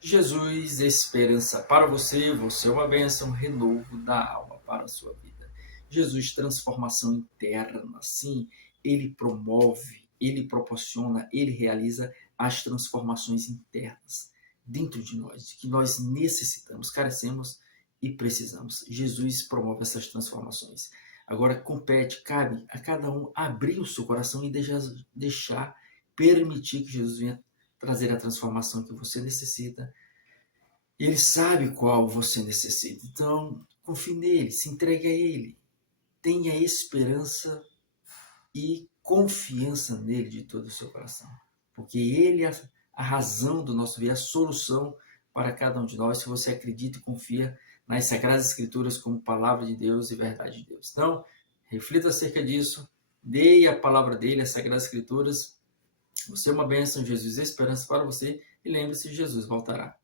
Jesus, esperança para você, você é uma bênção, renovo da alma para a sua vida. Jesus, transformação interna, sim, ele promove, ele proporciona, ele realiza as transformações internas dentro de nós, que nós necessitamos, carecemos e precisamos. Jesus promove essas transformações. Agora compete, cabe a cada um abrir o seu coração e deixar permitir que Jesus venha trazer a transformação que você necessita. Ele sabe qual você necessita. Então, confie nele, se entregue a ele. Tenha esperança e confiança nele de todo o seu coração. Porque ele é a razão do nosso viver, a solução para cada um de nós, se você acredita e confia nas Sagradas Escrituras como palavra de Deus e verdade de Deus. Então, reflita acerca disso, dê a palavra dele, as Sagradas Escrituras. Você é uma bênção, Jesus, esperança para você, e lembre-se, Jesus voltará.